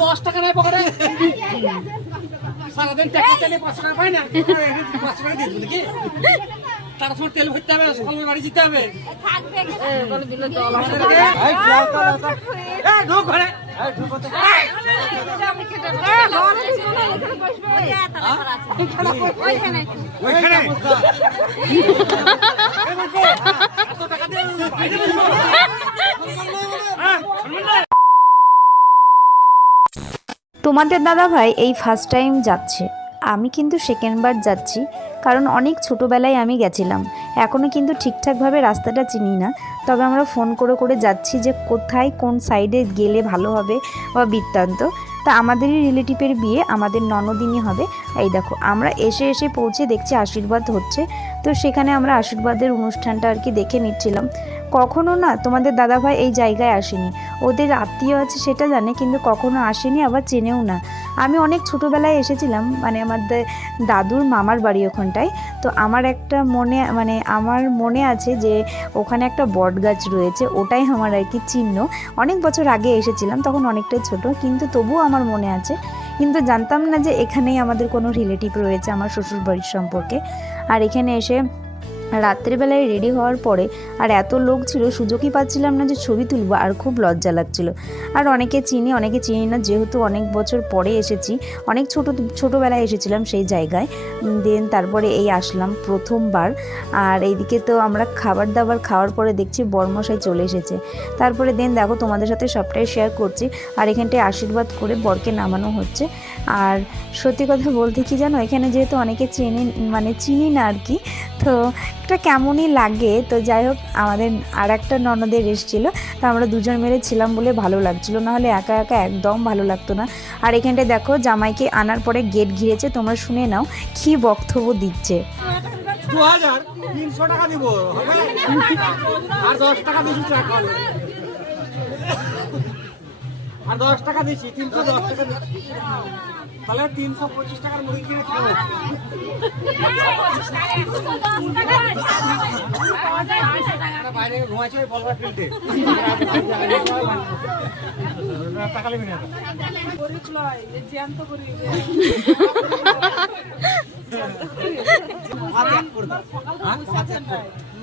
10 টাকা নাই পকেটে সারাদিন টাকা চাইলে 5 টাকা পাই না 5 টাকা দিয়ে দিবি কি তার সময় তেল ভরতে হবে সকালে বাড়ি যেতে হবে থাকবে বলে দিল দল এই ঢোক ঘরে এই ঢোক তো ওইখানে এত টাকা দিয়ে বাইরে বসবো তোমাদের দাদা ভাই এই ফার্স্ট টাইম যাচ্ছে, আমি কিন্তু সেকেন্ড বার যাচ্ছি, কারণ অনেক ছোটোবেলায় আমি গেছিলাম। এখনও কিন্তু ঠিকঠাকভাবে রাস্তাটা চিনি না, তবে আমরা ফোন করে করে যাচ্ছি যে কোথায় কোন সাইডে গেলে ভালো হবে বা বৃত্তান্ত। তা আমাদেরই রিলেটিভের বিয়ে, আমাদের ননদিনী হবে। এই দেখো আমরা এসে পৌঁছে দেখছি আশীর্বাদ হচ্ছে, তো সেখানে আমরা আশীর্বাদের অনুষ্ঠানটা আর কি দেখে নিচ্ছিলাম। কখনো না তোমাদের দাদাভাই এই জায়গায় আসেনি, ওদের আত্মীয় আছে সেটা জানে, কিন্তু কখনো আসেনি, আবার চেনেও না। আমি অনেক ছোটোবেলায় এসেছিলাম, মানে আমাদের দাদুর মামার বাড়ি ওখানটায়। তো আমার একটা আমার মনে আছে যে ওখানে একটা বট গাছ রয়েছে, ওটাই আমার আর কি চিহ্ন। অনেক বছর আগে এসেছিলাম, তখন অনেকটাই ছোট, কিন্তু তবুও আমার মনে আছে। কিন্তু জানতাম না যে এখানেই আমাদের কোনো রিলেটিভ রয়েছে আমার শ্বশুর বাড়ির সম্পর্কে। আর এখানে এসে রাত্রিবেলায় রেডি হওয়ার পরে আর এত লোক ছিল, সুযোগই পাচ্ছিলাম না যে ছবি তুলবো, আর খুব লজ্জা লাগছিল। আর অনেকে চিনি অনেকে চিনি না, যেহেতু অনেক বছর পরে এসেছি, অনেক ছোটোবেলায় এসেছিলাম সেই জায়গায়। দেন তারপরে এই আসলাম প্রথমবার। আর এইদিকে তো আমরা খাবার দাবার খাওয়ার পরে দেখছি বরমশাই চলে এসেছে। তারপরে দেন দেখো তোমাদের সাথে সবটাই শেয়ার করছি। আর এখানটায় আশীর্বাদ করে বরকে নামানো হচ্ছে। আর সত্যি কথা বলতে কি জানো, এখানে যেহেতু অনেকে চিনি না আর কি, তো একটা কেমনই লাগে। তো যাই হোক, আমাদের আর একটা ননদের এসেছিলো, তো আমরা দুজন মিলে ছিলাম বলে ভালো লাগছিলো, নাহলে একা একা একদম ভালো লাগতো না। আর এখানটায় দেখো জামাইকে আনার পরে গেট ঘিরেছে, তোমরা শুনে নাও কি বক্তব্য দিচ্ছে। 2300 টাকা দিব আর 10 টাকা বেশি চা খাবে আর 10 টাকা দিছি 310 টাকা দিচ্ছি, তাহলে 325 টাকার মুড়ি কিনে খাও। বাইরে ঘুমাইছে বলবা ফিল্ডে টাকা নেবে না গরিব লয় এই জ্যান্ত করি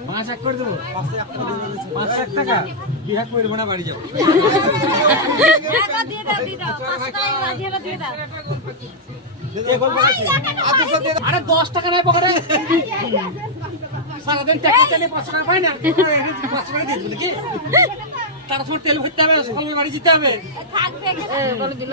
পাঁচ এক করে দেবো 5 টাকা বিহার করবো না, বাড়ি যাবো। আরে 10 টাকা নাই পকেটে সারাদিন টাকা চাইলে 5 টাকা পাই না 5 টাকা দিয়ে দিবি কি তার সময় তেল ভরতে হবে সকালে বাড়ি যেতে হবে থাকবে বলে দিল।